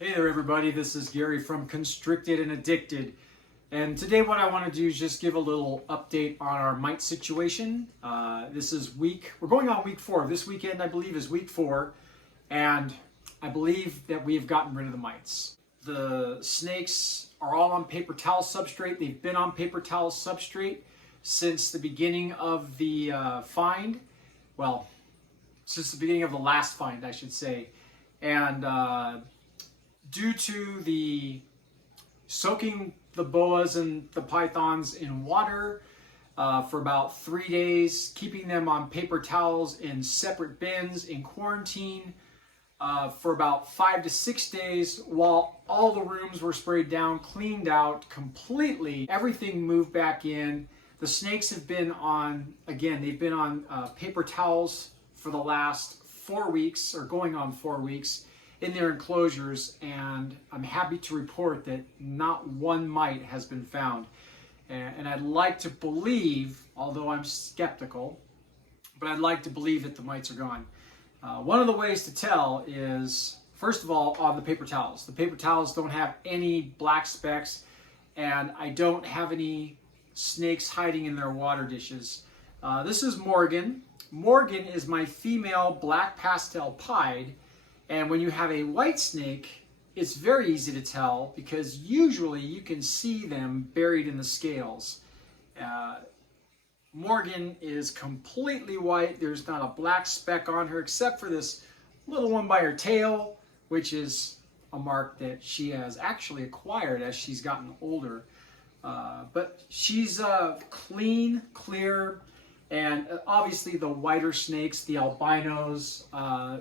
Hey there everybody, this is Gary from Constricted and Addicted. And today what I want to do is just give a little update on our mite situation. We're going on week 4. This weekend I believe is week 4. And I believe that we have gotten rid of the mites. The snakes are all on paper towel substrate. They've been on paper towel substrate since the beginning of the find. Well, since the beginning of the last find, I should say. And due to the soaking the boas and the pythons in water for about 3 days, keeping them on paper towels in separate bins in quarantine for about 5 to 6 days while all the rooms were sprayed down, cleaned out completely. Everything moved back in. The snakes have been on, again, they've been on paper towels for the last 4 weeks or going on 4 weeks in their enclosures, and I'm happy to report that not one mite has been found. And I'd like to believe, although I'm skeptical, but I'd like to believe that the mites are gone. One of the ways to tell is, first of all, on the paper towels. The paper towels don't have any black specks, and I don't have any snakes hiding in their water dishes. This is Morgan. Morgan is my female black pastel pied. And when you have a white snake, it's very easy to tell because usually you can see them buried in the scales. Morgan is completely white. There's not a black speck on her except for this little one by her tail, which is a mark that she has actually acquired as she's gotten older. But she's clean, clear, and obviously the whiter snakes, the albinos,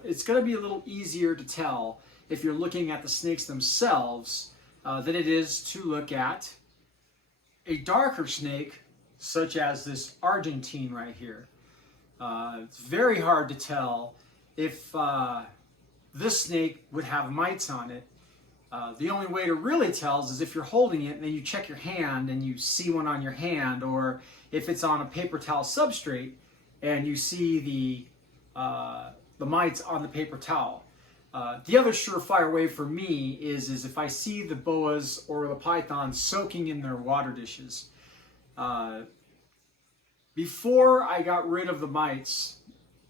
it's going to be a little easier to tell if you're looking at the snakes themselves than it is to look at a darker snake such as this Argentine right here. It's very hard to tell if this snake would have mites on it. The only way to really tell is if you're holding it and then you check your hand and you see one on your hand, or if it's on a paper towel substrate and you see the mites on the paper towel. The other surefire way for me is if I see the boas or the pythons soaking in their water dishes. Before I got rid of the mites,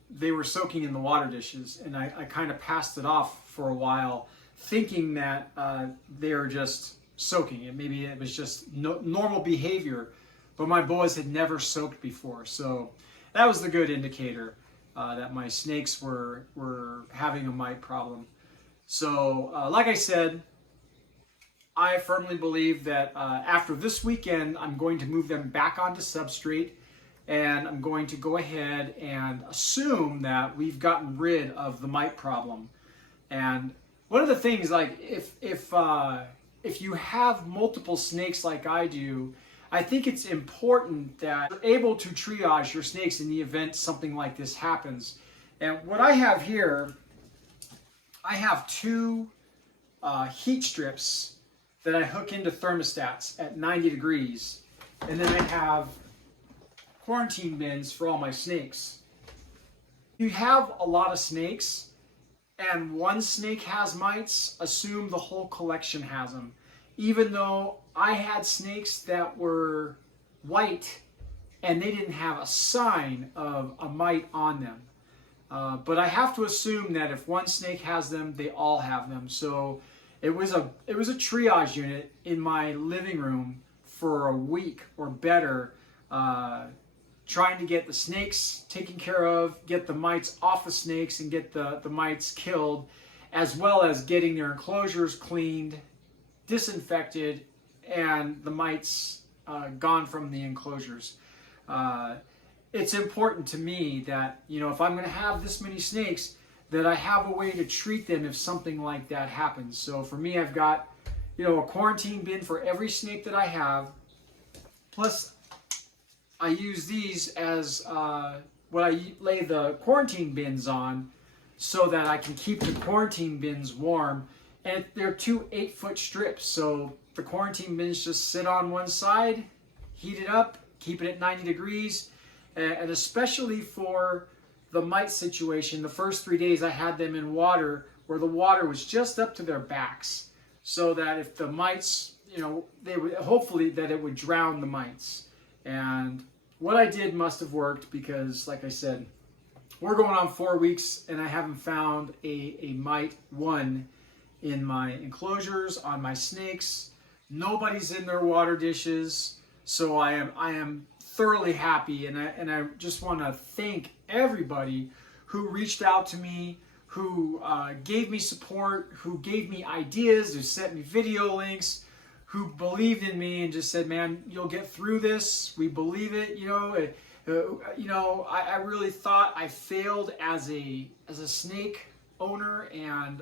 they were soaking in the water dishes, and I kind of passed it off for a while, thinking that they were just soaking it. Maybe it was just normal behavior, but my boas had never soaked before. So that was the good indicator that my snakes were having a mite problem. So like I said, I firmly believe that after this weekend, I'm going to move them back onto substrate, and I'm going to go ahead and assume that we've gotten rid of the mite problem. And one of the things, like if you have multiple snakes like I do, I think it's important that you're able to triage your snakes in the event something like this happens. And what I have here, I have 2 heat strips that I hook into thermostats at 90 degrees. And then I have quarantine bins for all my snakes. If you have a lot of snakes and one snake has mites, assume the whole collection has them. Even though I had snakes that were white and they didn't have a sign of a mite on them. But I have to assume that if one snake has them, they all have them. So it was a triage unit in my living room for a week or better, trying to get the snakes taken care of, get the mites off the snakes and get the mites killed, as well as getting their enclosures cleaned, disinfected, and the mites gone from the enclosures. It's important to me that, if I'm going to have this many snakes, that I have a way to treat them if something like that happens. So for me, I've got, a quarantine bin for every snake that I have. Plus, I use these as what I lay the quarantine bins on so that I can keep the quarantine bins warm. And they're 2 8-foot strips, so the quarantine bins just sit on one side, heat it up, keep it at 90 degrees, and especially for the mite situation, the first 3 days I had them in water where the water was just up to their backs, so that if the mites, they would hopefully that it would drown the mites. And what I did must have worked, because like I said, we're going on 4 weeks and I haven't found a mite one in my enclosures, on my snakes. Nobody's in their water dishes. So I am thoroughly happy, and I just want to thank everybody who reached out to me, who gave me support, who gave me ideas, who sent me video links, who believed in me and just said, "Man, you'll get through this. We believe it." I really thought I failed as a snake owner, and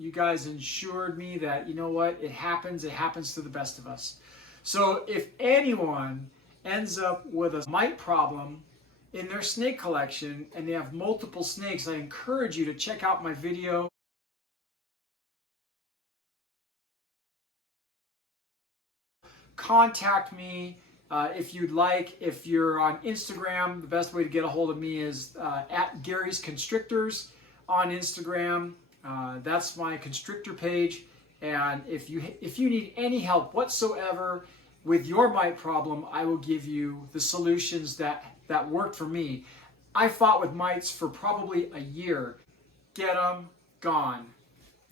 you guys ensured me that, you know what, it happens to the best of us. So if anyone ends up with a mite problem in their snake collection and they have multiple snakes, I encourage you to check out my video. Contact me if you'd like. If you're on Instagram, the best way to get a hold of me is at Gary's Constrictors on Instagram. That's my constrictor page. And if you need any help whatsoever with your mite problem, I will give you the solutions that worked for me. I fought with mites for probably a year. Get them, gone.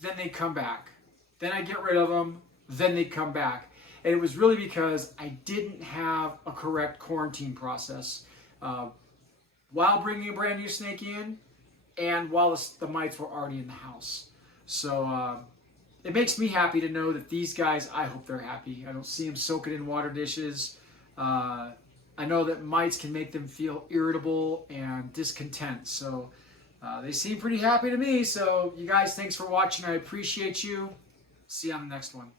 Then they come back. Then I get rid of them. Then they come back. And it was really because I didn't have a correct quarantine process while bringing a brand new snake in, and while the mites were already in the house. So it makes me happy to know that these guys, I hope they're happy. I don't see them soaking in water dishes. I know that mites can make them feel irritable and discontent. So they seem pretty happy to me. So you guys, thanks for watching. I appreciate you. See you on the next one.